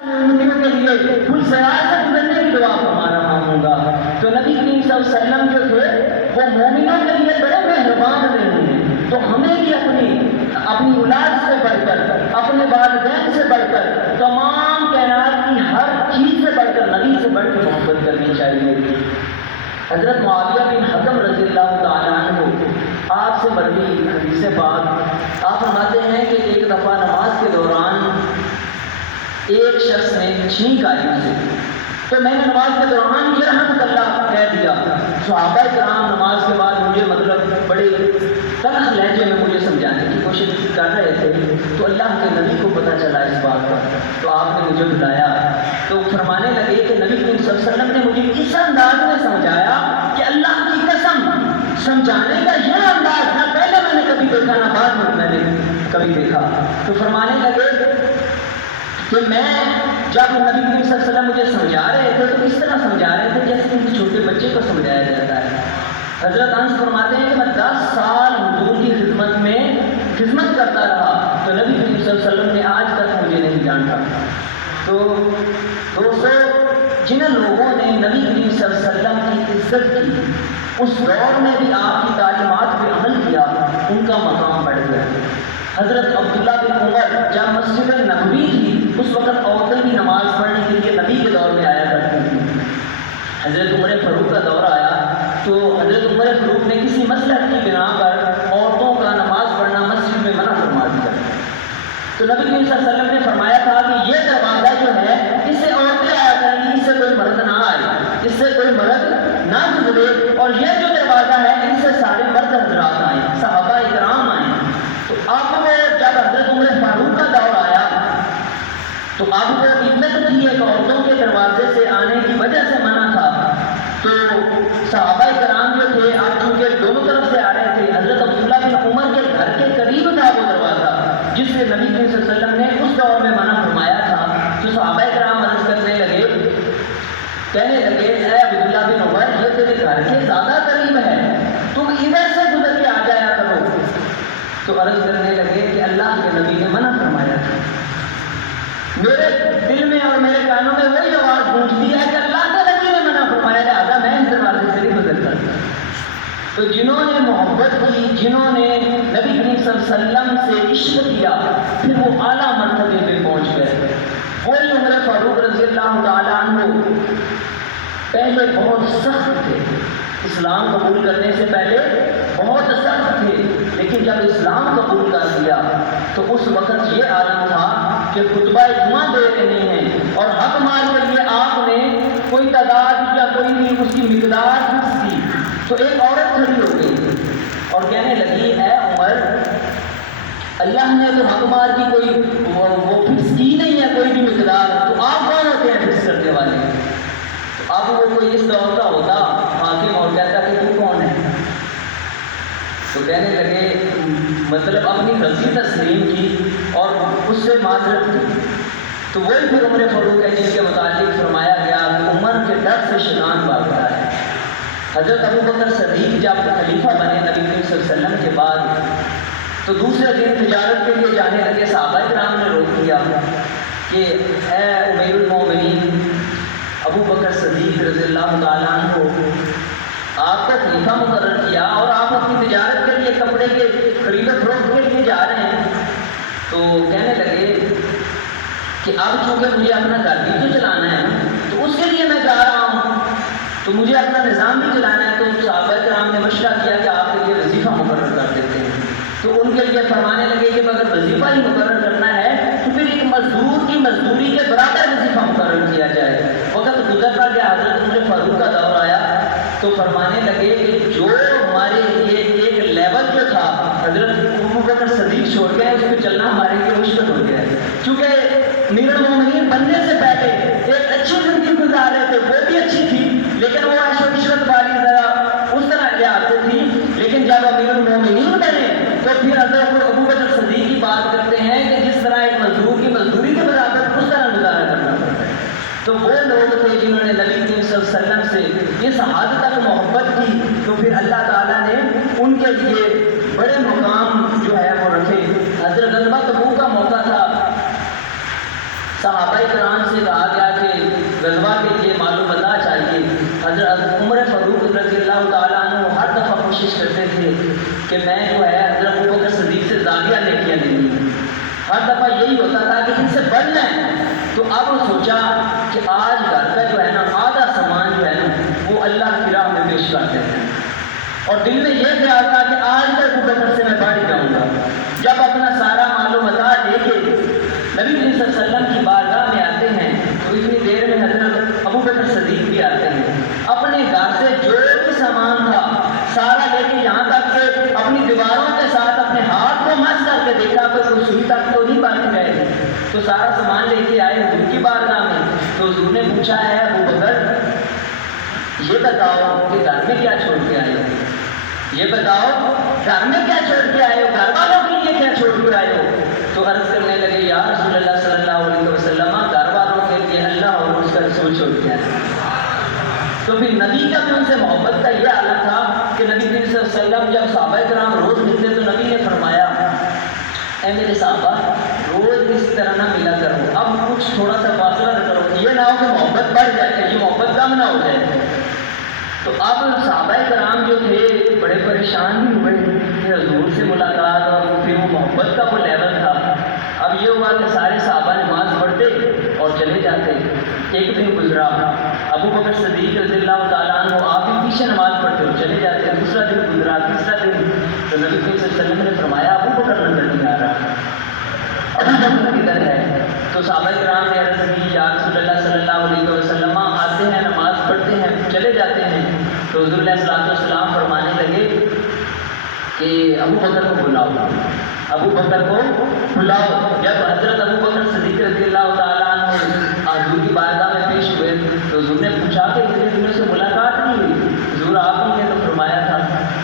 کے لیے پل سیال سے گزرنے کی دعا فرما رہا ہوں گا. تو نبی کریم صلی اللہ علیہ وسلم جو تھے وہ مومنوں کے لیے بڑے مہربان رہے ہیں. تو ہمیں بھی اپنی اولاد سے بڑھ کر، اپنے والدین سے بڑھ کر، تمام کائنات کی ہر چیز سے بڑھ کر، نبی سے بڑھ کر محبت کرنی چاہیے. حضرت معاویہ بن حکم رضی اللہ تعالیٰ عنہ آپ سے مروی حدیث پاک، آپ فرماتے ہیں کہ ایک دفعہ نماز کے دوران ایک شخص نے چھینک آئی مجھے، تو میں نے نماز کے دوران یہ رحمت اللہ کہہ دیا. صحابہ کرام نماز کے بعد مجھے بڑے تلخ لہجے میں مجھے سمجھانے کی کوشش کر رہے تھے. تو اللہ کے نبی کو پتہ چلا اس بات کا، تو آپ نے مجھے بلایا. تو فرمانے لگے کہ نبی کریم صلی اللہ علیہ وسلم نے مجھے اس انداز میں سمجھایا کہ اللہ کی قسم سمجھانے کا یہ انداز نہ پہلے میں نے کبھی دیکھا نہ بعد میں نے کبھی دیکھا. تو فرمانے لگے کہ میں جب نبی کریم صلی اللہ علیہ وسلم مجھے سمجھا رہے تھے تو اس طرح سمجھا رہے تھے جیسے کسی چھوٹے بچے کو سمجھایا جاتا ہے. حضرت انس فرماتے ہیں کہ میں 10 سال حضور کی خدمت کرتا رہا تو نبی کریم صلی اللہ علیہ وسلم نے آج تک مجھے نہیں جانتا. تو دوستو، جن لوگوں نے نبی کریم صلی اللہ علیہ وسلم کی عزت کی، اس دور میں بھی آپ کی تعلیمات پہ عمل کیا، ان کا مقام بڑھ گیا. حضرت عبداللہ بن عمر جب مسجد نبوی تھی اس وقت عورتیں بھی نماز پڑھنے کے لیے نبی کے دور میں آیا کرتی تھیں. حضرت عمر فاروق کا دور آیا تو حضرت عمر فاروق نے کسی مصلحت کی بنا پر عورتوں کا نماز پڑھنا مسجد میں منع فرما دیا. تو نبی کریم صلی اللہ علیہ وسلم نے فرمایا تھا کہ یہ دروازہ جو ہے اس سے عورتیں آیا کریں گی، اس سے کوئی مرد نہ آئے، اس سے کوئی مرد نہ گزرے، اور یہ جو دروازہ ہے ان سے سارے مرد حضرات آئیں، صحابہ کرام آئیں. تو اب وہ جب حضرت عمر فاروق کا دور آیا تو اب وہ عزت تھی ایک عورتوں کے دروازے سے آنے کی وجہ سے منع تھا. تو صحابہ کرام جو تھے اب چونکہ دونوں طرف سے آ رہے تھے، حضرت عبداللہ بن عمر کے گھر کے قریب تھا وہ دروازہ جس سے نبی کریم صلی اللہ علیہ وسلم نے اس دور میں منع فرمایا تھا. تو صحابہ کرام عرض کرنے لگے، کہنے لگے اے عبداللہ بن عمر، یہ تیرے گھر کے زیادہ قریب ہے، تم ادھر سے گزر کے آ جایا کرو. تو عرض کرنے لگے کہ اللہ کے نبی نے منع فرمایا تھا. میرے دل میں اور میرے کانوں میں وہی آواز گونجتی ہے کہ اللہ کے نبی نے منع فرمایا، لہٰذا میں اس دروازے سے نہیں گزرتا. تو جنہوں نے محبت کی، جنہوں نے نبی کریم صلی اللہ علیہ وسلم سے عشق کیا، پھر وہ اعلیٰ مرتبے پہ پہنچ گئے. وہی عمر فاروق رضی اللہ تعالیٰ عنہ پہلے بہت سخت تھے، اسلام قبول کرنے سے پہلے بہت سخت تھے، لیکن جب اسلام قبول کر لیا تو اس وقت یہ عالم تھا کہ خطبہ جمعہ دے رہے ہیں اور حق مار کے لیے آپ نے کوئی تعداد یا کوئی بھی اس کی مقدار فکس کی. تو ایک عورت کھڑی ہو گئی اور کہنے لگی اے عمر، اللہ نے تو حق مار کی کوئی وہ فکس کی نہیں ہے کوئی بھی مقدار، تو آپ کون ہوتے ہیں فکس کرنے والے؟ اب وہ کوئی اس دور کا ہوتا حاکم اور کہتا کہ تو کون ہے؟ تو کہنے لگے مطلب اپنی غلطی تسلیم کی اور اس سے معذرت کی. تو وہی پھر عمر فاروق ہے جن کے متعلق فرمایا گیا کہ عمر کے ڈر سے شیطان بھاگتا ہے. حضرت ابو بکر صدیق جب خلیفہ بنے نبی کریم صلی اللہ علیہ وسلم کے بعد تو دوسرے دن تجارت کے لیے جانے لگے. صحابہ کرام نے روک دیا کہ اے امیر المومنین ابو بکر صدیق رضی اللہ تعالیٰ عنہ، آپ کو خلیفہ مقرر کیا اور آپ اپنی تجارت کے لیے کپڑے کے خرید و فروخت کے لیے جا رہے ہیں. تو کہنے لگے کہ اب چونکہ مجھے اپنا گھر بھی تو چلانا ہے تو اس کے لیے میں جا رہا ہوں، تو مجھے اپنا نظام بھی چلانا ہے. تو صحابہ کرام نے مشورہ کیا کہ آپ کے لیے وظیفہ مقرر کر دیتے ہیں. تو ان کے لیے فرمانے لگے کہ اگر وظیفہ ہی مقرر کرنا ہے تو پھر ایک مزدور کی مزدوری کے برابر وظیفہ مقرر کیا جائے. وقت گزرتا گیا، حضرت عمر فاروق کا دور آیا تو فرمانے لگے کہ جو ہمارے لیے ایک لیول جو تھا حضرت ابو بکر صدیق چھوڑ گئے، اس پہ چلنا ہمارے لیے مشکل ہو گیا ہے. کیونکہ امیر المومنین بننے سے پہلے ایک اچھی زندگی گزار رہے تھے، وہ بھی اچھی تھی لیکن وہ عیش و عشرت والی ذرا اس طرح لحاظ سے تھی. لیکن جب امیر المومنین بنے تو پھر حضرت ابو بکر صدیق کی بات کرتے ہیں کہ جس طرح ایک مزدور کی مزدوری کے برابر اس طرح گزارا کرنا پڑتا ہے. تو وہ لوگ تھے جنہوں نے نبی کریم صلی اللہ علیہ وسلم سے اس حد تک محبت کی، تو پھر اللہ تعالیٰ نے ان کے لیے بڑے مقام جو ہے وہ رکھے. حضرت غزوہ تبوک کا موقع تھا، صحابہ کرام سے کہا گیا کہ غزوہ کے لیے معلومات چاہیے. حضرت عمر فاروق رضی اللہ تعالیٰ عنہ ہر دفعہ کوشش کرتے تھے کہ میں جو ہے حضرت ابوبکر صدیق سے زاویہ لے کے لینی ہے. ہر دفعہ یہی ہوتا تھا کہ ان سے بڑھ جائیں. تو اب سوچا کہ آج گھر کا جو ہے نا آدھا سامان جو ہے نا وہ اللہ کی راہ میں پیش کرتے ہیں. اور دل میں یہ خیال تھا کہ آج تک ابوبکر سے میں بڑھ جاؤں گا. جب اپنا سارا معلومات لے کے نبی کریم صلی اللہ علیہ وسلم کی بارگاہ میں آتے ہیں تو اتنی دیر میں حضرت ابوبکر صدیق بھی آتے ہیں. اپنے گھر سے جو بھی سامان تھا سارا لے کے یہاں تک کہ اپنی دیواروں کے ساتھ اپنے ہاتھ کو مس کر کے دیکھا کہ کوئی سوئی تک تو نہیں باندھ گئے. تو سارا سامان لے کے آئے حضور کی بارگاہ میں. تو حضور نے پوچھا ہے ابوبکر یہ بتاؤ کہ گھر میں کیا چھوڑ کے آئے ہو. یہ بتاؤ گھر میں کیا چھوڑ کے آئے ہو, گھر والوں کے لیے کیا چھوڑ کے آئے ہو. تو عرض کرنے لگے یا رسول اللہ صلی اللہ علیہ وسلم گھر والوں کے لیے اللہ اور اس کا رسول چھوڑ کے آئے. تو پھر نبی کا بھی ان سے محبت کا یہ حالت تھا کہ نبی کریم صلی اللہ علیہ وسلم جب صحابہ کرام روز ملتے تو نبی نے فرمایا اے میرے صحابہ روز اس طرح نہ ملا کرو, اب کچھ تھوڑا سا فاصلہ نہ کرو, یہ نہ ہو کہ محبت بڑھ جائے, یہ محبت کم نہ ہو جائے. تو اب صحابہ کرام جو تھے بڑے پریشان بھی ہوئے کہ حضور سے ملاقات اور پھر وہ محبت کا وہ لیول تھا. اب یہ ہوا کہ سارے صحابہ نماز پڑھتے اور چلے جاتے. ایک دن گزرا, ابوبکر صدیق رضی اللہ تعالیٰ عنہ آپ بھی پیچھے نماز پڑھتے اور چلے جاتے. دوسرا دن گزرا, تیسرا دن, تو نبی کریم صلی اللہ علیہ وسلم نے فرمایا ابوبکر نظر نہیں آ رہا, ابوبکر کدھر ہے. تو صحابہ کرام نے عرض کی یا رسول اللہ صلی اللہ علیہ وسلم آتے ہیں نماز پڑھتے ہیں چلے جاتے ہیں. تو حضور علیہ الصلوۃ والسلام فرمانے لگے کہ ابوبکر کو بلاؤ, ابوبکر کو بلاؤ. جب حضرت ابوبکر صدیق رضی اللہ تعالیٰ عنہ حضور کی بارگاہ میں پیش ہوئے تو حضور نے پوچھا کہ اتنے دنوں سے ملاقات نہیں ہوئی. حضور آپ ہی نے تو فرمایا تھا.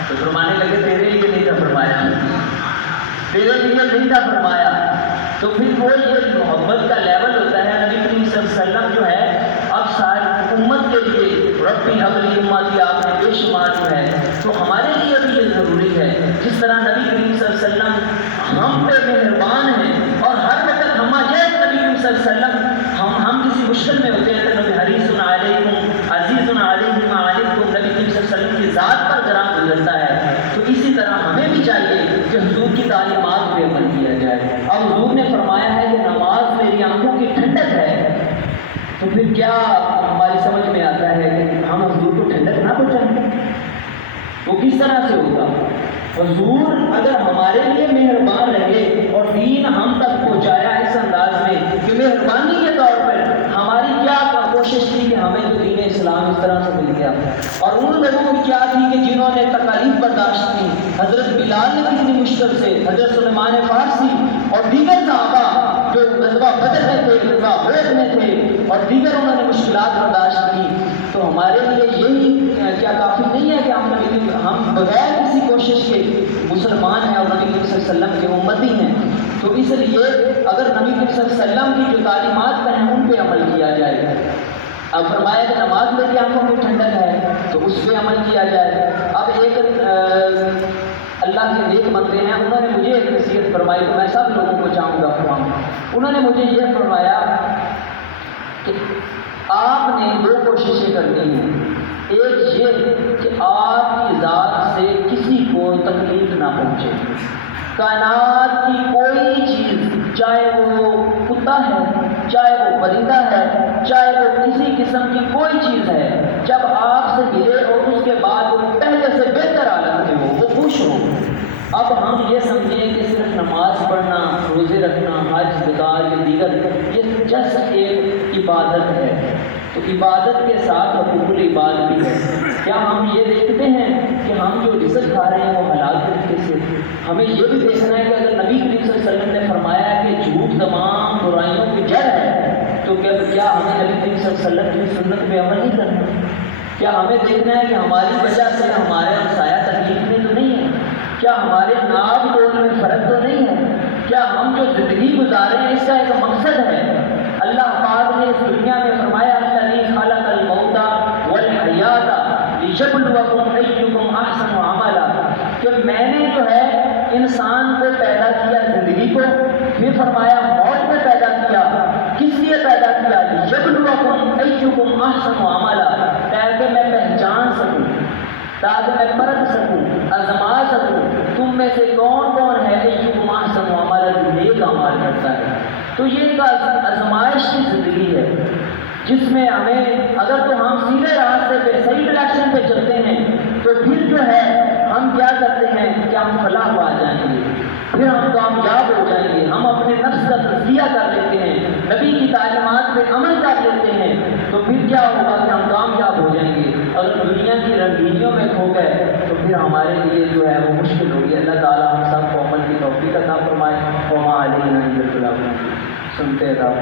تو فرمانے لگے تیرے لیے نہیں تھا فرمایا, تیرے لیے نہیں تھا فرمایا. تو پھر وہ یہ محبت کا لیول ہوتا ہے. نبی کریم صلی اللہ علیہ وسلم جو ہے اب ساری امت کے لیے ربی حبلی امتی آپ نے بے شمار جو ہے تو ہمارے لیے بھی یہ ضروری ہے. جس طرح نبی کریم صلی اللہ علیہ وسلم ہم پہ مہربان ہیں اور ہر وقت ہم جیسے نبی کریم صلی اللہ علیہ وسلم ہم کسی مشکل میں ہوتے ہیں تو نبی حریص علیکم عزیز علیہ ما عنتم نبی کریم صلی اللہ علیہ وسلم کی ذات پر گراں گزرتا ہے. تو اسی طرح ہمیں بھی چاہیے کہ حضور کی تعلیمات پہ عمل کیا جائے. اب حضور نے فرمایا ہے کہ نماز میری آنکھوں کی ٹھنڈک ہے. تو پھر کیا ہماری سمجھ میں آتا ہے کہ ہم حضور کو ٹھنڈک نہ پہنچائیں, وہ کس طرح سے ہوگا. حضور اگر ہمارے لیے مہربان رہے اور دین ہم تک پہنچایا اس انداز میں کہ مہربانی کے طور پر ہماری کیا کوشش تھی کہ ہمیں تو دین اسلام اس طرح سے مل گیا, اور ان لوگوں کی کیا تھی کہ جنہوں نے تکالیف برداشت کی. حضرت بلال نے کتنی مشکل سے, حضرت سلیمان فارسی اور دیگر صحابہ جو غزوہ بدر میں تھے, غزوہ احد میں تھے اور دیگر انہوں نے مشکلات برداشت کی. تو ہمارے لیے یہی کیا کافی نہیں ہے کہ ہم بغیر کسی کوشش کے مسلمان ہیں اور نبی کریم صلی اللہ علیہ وسلم کے امتی ہیں. تو اس لیے اگر نبی کریم صلی اللہ علیہ وسلم کی جو تعلیمات ہیں ان پہ عمل کیا جائے. اب فرمایا کہ نماز میری آنکھوں میں ٹھنڈک ہے تو اس پہ عمل کیا جائے. اب ایک اللہ کے نیک بندے ہیں, انہوں نے مجھے ایک نصیحت فرمائی تو میں سب لوگوں کو چاہوں گا فرماؤں. انہوں نے مجھے یہ فرمایا کہ آپ نے دو کوششیں کرنی ہیں. ایک یہ کہ آپ کی ذات سے کسی کو تکلیف نہ پہنچے. کائنات کی کوئی چیز, چاہے وہ کتا ہے, چاہے وہ پرندہ ہے, چاہے وہ کسی قسم کی کوئی چیز ہے, جب آپ سے ملے اور اس کے بعد وہ پہلے سے بہتر حالت میں ہو, وہ خوش ہو. اب ہم یہ سمجھیں کہ صرف نماز پڑھنا, روزے رکھنا, حج, زکات یا دیگر یہ جس ایک عبادت ہے. تو عبادت کے ساتھ حقوق العباد بھی ہے. کیا ہم یہ دیکھتے ہیں کہ ہم جو رزق کھا رہے ہیں وہ حلال طریقے سے؟ ہمیں یہ بھی دیکھنا ہے کہ اگر نبی کریم صلی اللہ علیہ وسلم نے فرمایا ہے کہ جھوٹ تمام برائیوں کی جڑ ہے, تو کیا ہمیں نبی کریم صلی اللہ علیہ وسلم کی سنت پہ عمل نہیں کرنا؟ کیا ہمیں دیکھنا ہے کہ ہماری وجہ سے ہمارے ہمسایہ تکلیف میں تو نہیں ہے؟ کیا ہمارے ناب ڈول میں فرق تو نہیں ہے؟ کیا ہم جو زندگی گزارے ہیں اس کا ایک مقصد ہے؟ اللہ پاک نے اس دنیا میں فرمایا الذی خلق الموت والحیات لیبلوکم ایکم احسن عملا, کہ میں نے جو ہے انسان کو پیدا کیا زندگی کو, پھر فرمایا موت میں پیدا کیا, کس لیے تاکہ میں پرکھ سکوں، آزما سکوں تم میں سے کون کون ہے ایکم احسن عملا، جو نیک اعمال کرتا ہے۔ تو یہ ایک آزمائش کی زندگی ہے جس میں ہمیں اگر تو ہم سیدھے راستے پہ صحیح ڈائریکشن پہ چلتے ہیں تو پھر جو ہے ہم کیا کرتے ہیں کہ ہم فلاح پا جائیں گے، پھر ہم کامیاب ہو جائیں گے، ہم اپنے نفس کا تزکیہ کر لیتے ہیں، نبی کی تعلیمات پہ عمل کر لیتے ہیں، تو پھر کیا ہوگا کہ ہم کامیاب ہو جائیں گے۔ اگر دنیا کی رنگینیوں میں کھو گئے تو پھر ہمارے لیے جو ہے وہ مشکل ہوگی۔ اللہ تعالیٰ ہم سب کو عمل کی توفیق عطا فرمائے۔ وما علینا الا البلاغ۔ سنتے رہو۔